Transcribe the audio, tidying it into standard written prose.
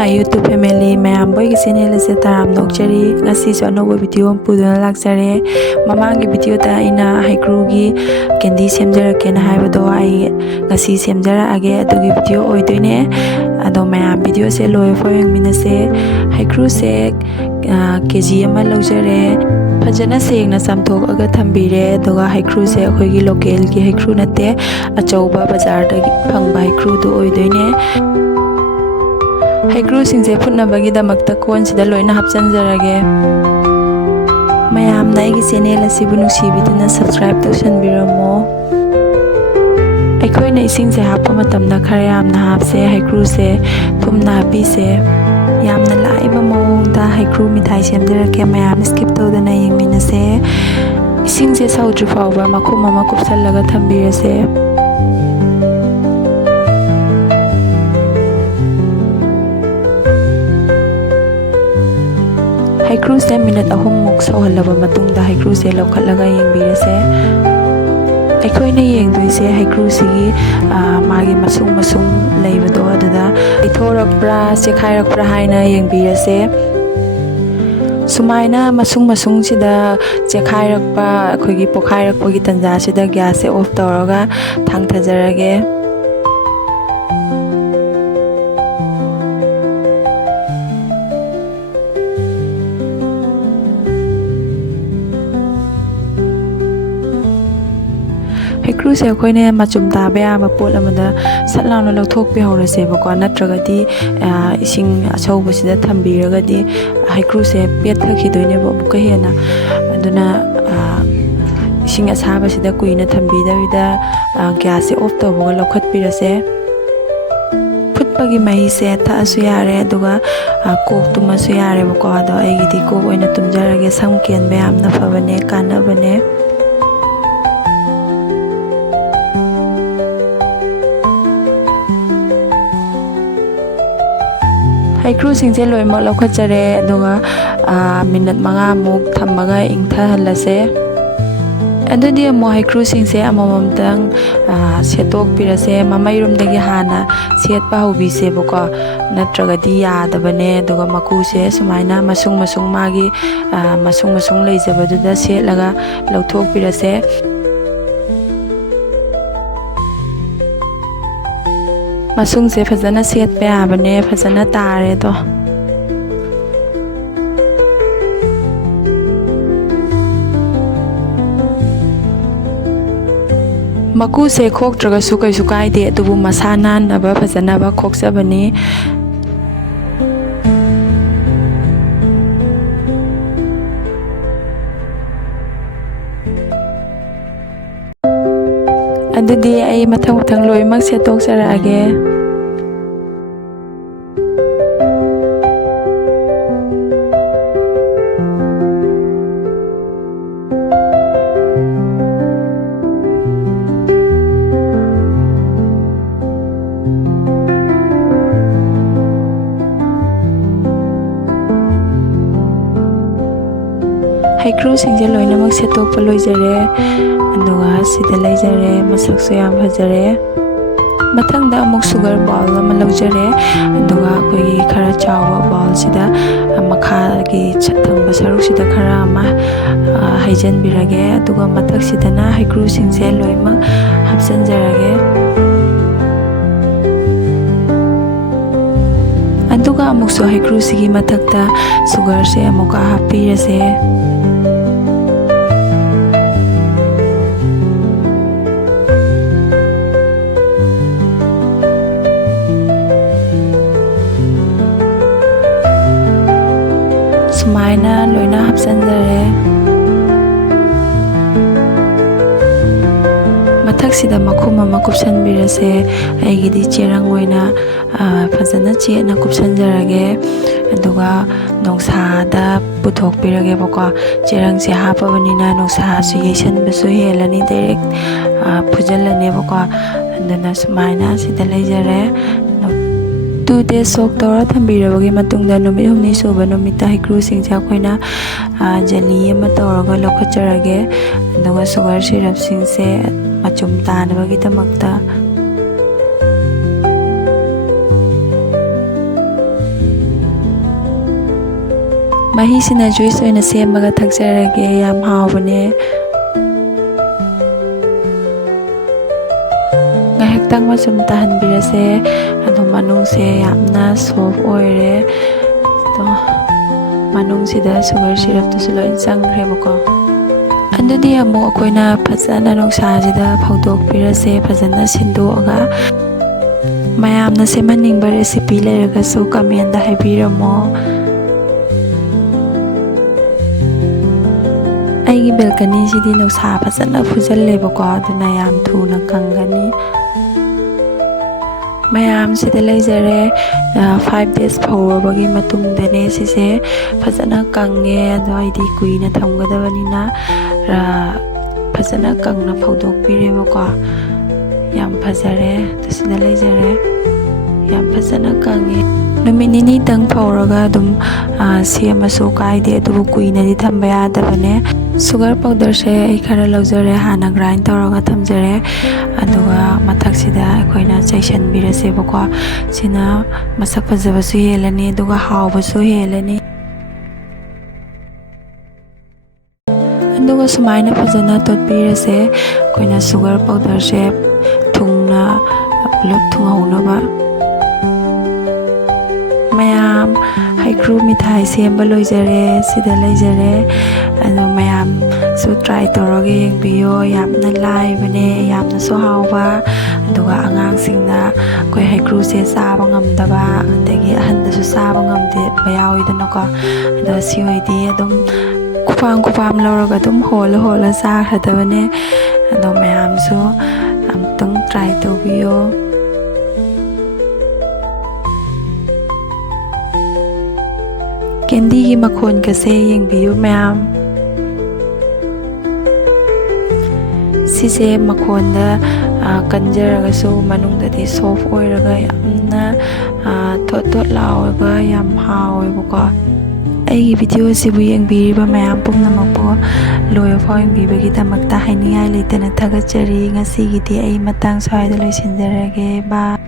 my YouTube family mayam boy channel se taram nokchari ngasi so no video puduna lakjare mamang gi video ta ina Heikru gi candy semjara ken haibado ai ngasi semjara age adugi video oidoine ado mayam video se loi foyang minase Heikru se kg ama laujare fajana sengna samthok aga thambire doga Heikru se khoigi local gi Heikru nate achauba bazar da phangba Heikru do oidoine Heikru singse phutnabagi damakta kon sida loina hapchanjarage mayam naigi channel asibu nusibiduna subscribe tawsanbiramo aikoina isingse happa matamna khara yamna hapse Heikru se thumna hapi se yamna laiba mawongda Heikru mithai semjarake mayam skip tawdana yengminase isingse saudri fawba makhum ama kupsallaga thambirase Heikru se minute ahum muk sohalaba matungda Heikru se lokhatlaga yengbirase aikoina yengdoise Heikru sigi magi masung leibado aduda ithorakpra sekhairakpra haina yengbirase sumaina masung sida sekhairakpa akoigi pokhairakpagi tanja sida gas se off tawraga thangthajarage Heikru se khoine machum tabe ama pol amada satlawna lokthok pe horase bako natragadi ising achauba sida thambiragadi Heikru se pet thakhidoine bo buka hena aduna ising asaba sida kuina thambidavida gas se off tawba lokhat pirase phutpagi mai se tha asu yare aduga kok tumasu yare bako ado aigidi kok oina tumjarage samken be amna fabane kanabane Heikru singse loimak lokhatjare aduga minute manga muk thammaga ingtha halase adudi amo Heikru singse amamamtang setok pirase mamairumdagi hana setpa hobise bako natragadi yadabane aduga makuse sumaina masung magi masung leijabaduda setlaga lokthok pirase masung se fazana set pe abane fazana tare to maku se khok traga su kai su kai de tubu masana naba fazana ba khok sabani adudi ai mathang loimak se tok sarage Heikru singje loinamak se tok pa loijare aduga sida leijare masaksu yam phajare mathangda amuk sugar ball ama laujare aduga koi khara chawa ball sida makha gi chathangba saruk sida khara ama haijan birage aduga mathak sidana Heikru singse loimak hapsanjarage aduga amuk so Heikru sigi mathakta sugar se amuka hapirase sumaina loina hapsanjare mathak sida makhum ama kupsanbirase aigidi cherang oina fazana chena kupsanjarage aduga nongsa da puthokpirage bako cherang se hapabanina nongsa su yesan basu helani direct phujalane bako andana sumaina sida leijare 2 days sok tora thambirabagi matungda numit humni suba numita Heikru singse akoina jali ama toraga lokhatjarage aduga sugar syrup singse machum tanabagi damakta ꯃꯍꯤꯁꯤꯅ juice ꯑꯣꯏꯅ ꯁꯦꯝꯃꯒ ꯊꯛꯆꯔꯒꯦ, ꯌꯥꯝ ꯍꯥꯎꯕꯅꯦ꯫ ꯉꯥꯏꯍꯥꯛꯇꯪ ꯃꯆꯨꯝ ꯇꯥꯍꯟꯕꯤꯔꯁꯦ꯫ ꯑꯗꯣ ꯃꯅꯨꯡꯁꯦ ꯌꯥꯝꯅ ꯁꯣꯐ ꯑꯣꯏꯔꯦ꯫ ꯑꯗꯣ ꯃꯅꯨꯡꯁꯤꯗ ꯁꯨꯒꯔ ꯁꯤꯔꯞꯇꯨꯁꯨ ꯂꯣꯏ ꯆꯪꯈ꯭ꯔꯦꯕꯀꯣ꯫ ꯑꯗꯨꯗꯤ ꯑꯃꯨꯛ ꯑꯩꯈꯣꯏꯅ ꯐꯖꯅ ꯅꯨꯡꯁꯥꯁꯤꯗ ꯐꯧꯗꯣꯛꯄꯤꯔꯁꯦ, ꯐꯖꯅ ꯁꯤꯟꯗꯣꯛꯑꯒ꯫ ꯃꯌꯥꯝꯅ ꯁꯦꯝꯍꯟꯅꯤꯡꯕ ꯔꯦꯁꯤꯄꯤ ꯂꯩꯔꯒꯁꯨ ꯀꯃꯦꯟꯗ ꯍꯥꯏꯕꯤꯔꯝꯃꯣ꯫ ꯑꯩꯒꯤ ꯕꯦꯜꯀꯅꯤꯁꯤꯗꯤ ꯅꯨꯡꯁꯥ ꯐꯖꯅ ꯐꯨꯖꯜꯂꯦꯕꯀꯣ, ꯑꯗꯨꯅ ꯌꯥꯝ ꯊꯨꯅ ꯀꯪꯒꯅꯤ꯫ ꯃꯌꯥꯝꯁꯤꯗ ꯂꯩꯖꯔꯦ꯫ 5 days ꯐꯧꯔꯕꯒꯤ ꯃꯇꯨꯡꯗꯅꯦ ꯁꯤꯁꯦ ꯐꯖꯅ ꯀꯪꯉꯦ꯫ ꯑꯗꯣ ꯑꯩꯗꯤ ꯀꯨꯏꯅ ꯊꯝꯒꯗꯕꯅꯤꯅ ꯐꯖꯅ ꯀꯪꯅ ꯐꯧꯗꯣꯛꯄꯤꯔꯦꯕꯀꯣ꯫ ꯌꯥꯝ ꯐꯖꯔꯦ꯫ ꯁꯤꯗ ꯂꯩꯖꯔꯦ, ꯌꯥꯝ ꯐꯖꯅ ꯀꯪꯉꯦ꯫ ꯅꯨꯃꯤꯠ ꯅꯤꯅꯤꯇꯪ ꯐꯧꯔꯒ ꯑꯗꯨꯝ ꯁꯦꯝꯃꯁꯨ ꯀꯥꯏꯗꯦ, ꯑꯗꯨꯕꯨ ꯀꯨꯏꯅꯗꯤ ꯊꯝꯕ ꯌꯥꯗꯕꯅꯦ꯫ ꯁꯨꯒꯔ ꯄꯥꯎꯗꯔꯁꯦ ꯑꯩ ꯈꯔ ꯂꯧꯖꯔꯦ, ꯍꯥꯟꯅ ꯒ꯭ꯔꯥꯏꯟ ꯇꯧꯔꯒ ꯊꯝꯖꯔꯦ꯫ ꯑꯗꯨꯒ ꯃꯊꯛꯁꯤꯗ ꯑꯩꯈꯣꯏꯅ ꯆꯥꯏꯁꯤꯟꯕꯤꯔꯁꯦꯕꯀꯣ꯫ ꯁꯤꯅ ꯃꯁꯛ ꯐꯖꯕꯁꯨ ꯍꯦꯜꯂꯅꯤ, ꯑꯗꯨꯒ ꯍꯥꯎꯕꯁꯨ ꯍꯦꯜꯂꯅꯤ꯫ ꯑꯗꯨꯒ ꯁꯨꯃꯥꯏꯅ ꯐꯖꯅ ꯇꯣꯠꯄꯤꯔꯁꯦ꯫ ꯑꯩꯈꯣꯏꯅ ꯁꯨꯒꯔ ꯄꯥꯎꯗꯔꯁꯦ ꯊꯨꯡꯅ ꯄꯨꯂꯞ ꯊꯨꯡꯍꯧꯅꯕ꯫ ꯃꯌꯥꯝ ꯍꯩꯀ꯭ꯔꯨ ꯃꯤꯊꯥꯏ ꯁꯦꯝꯕ ꯂꯣꯏꯖꯔꯦ, ꯁꯤꯗ ꯂꯩꯖꯔꯦ꯫ ꯑꯗꯣ ꯃꯌꯥꯝꯁꯨ ꯇ꯭ꯔꯥꯏ ꯇꯧꯔꯒ ꯌꯦꯡꯕꯤꯌꯣ, ꯌꯥꯝꯅ ꯂꯥꯏꯕꯅꯦ, ꯌꯥꯝꯅꯁꯨ ꯍꯥꯎꯕ꯫ ꯑꯗꯨꯒ ꯑꯉꯥꯡꯁꯤꯡꯅ ꯑꯩꯈꯣꯏ ꯍꯩꯀ꯭ꯔꯨꯁꯦ ꯆꯥꯕ ꯉꯝꯗꯕ, ꯑꯗꯒꯤ ꯑꯍꯟꯗꯁꯨ ꯆꯥꯕ ꯉꯝꯗꯕ ꯌꯥꯎꯋꯤꯗꯅꯀꯣ꯫ ꯑꯗꯣ ꯁꯤ ꯑꯣꯏꯗꯤ ꯑꯗꯨꯝ ꯈꯨꯄꯥꯝ ꯂꯧꯔꯒ ꯑꯗꯨꯝ ꯍꯣꯜꯂ ꯆꯥꯈ꯭ꯔꯗꯕꯅꯦ꯫ ꯑꯗꯣ ꯃꯌꯥꯝꯁꯨ ꯑꯃꯨꯛꯇꯪ ꯇ꯭ꯔꯥꯏ ꯇꯧꯕꯤꯌꯣ꯫ ꯀꯦꯟꯗꯤꯒꯤ ꯃꯈꯣꯟꯒꯁꯦ ꯌꯦꯡꯕꯤꯌꯨ ꯃꯌꯥꯝ꯫ ꯁꯤꯁꯦ ꯃꯈꯣꯟꯗ ꯀꯟꯖꯔꯒꯁꯨ ꯃꯅꯨꯡꯗꯗꯤ ꯁꯣꯐ ꯑꯣꯏꯔꯒ ꯌꯥꯝꯅ ꯊꯣꯠ ꯊꯣꯠ ꯂꯥꯎꯔꯒ ꯌꯥꯝ ꯍꯥꯎꯋꯦꯕꯀꯣ꯫ ꯑꯩꯒꯤ ꯚꯤꯗꯤꯑꯣꯁꯤꯕꯨ ꯌꯦꯡꯕꯤꯔꯤꯕ ꯃꯌꯥꯝ ꯄꯨꯝꯅꯃꯛꯄꯨ ꯂꯣꯏꯕꯐꯥꯎ ꯌꯦꯡꯕꯤꯕꯒꯤꯗꯃꯛꯇ ꯍꯥꯏꯅꯤꯡꯉꯥꯏ ꯂꯩꯇꯅ ꯊꯥꯒꯠꯆꯔꯤ꯫ ꯉꯁꯤꯒꯤꯗꯤ ꯑꯩ ꯃꯇꯥꯡ ꯁ꯭ꯋꯥꯏꯗ ꯂꯣꯏꯁꯤꯟꯖꯔꯒꯦ꯫ ꯕꯥꯏ꯫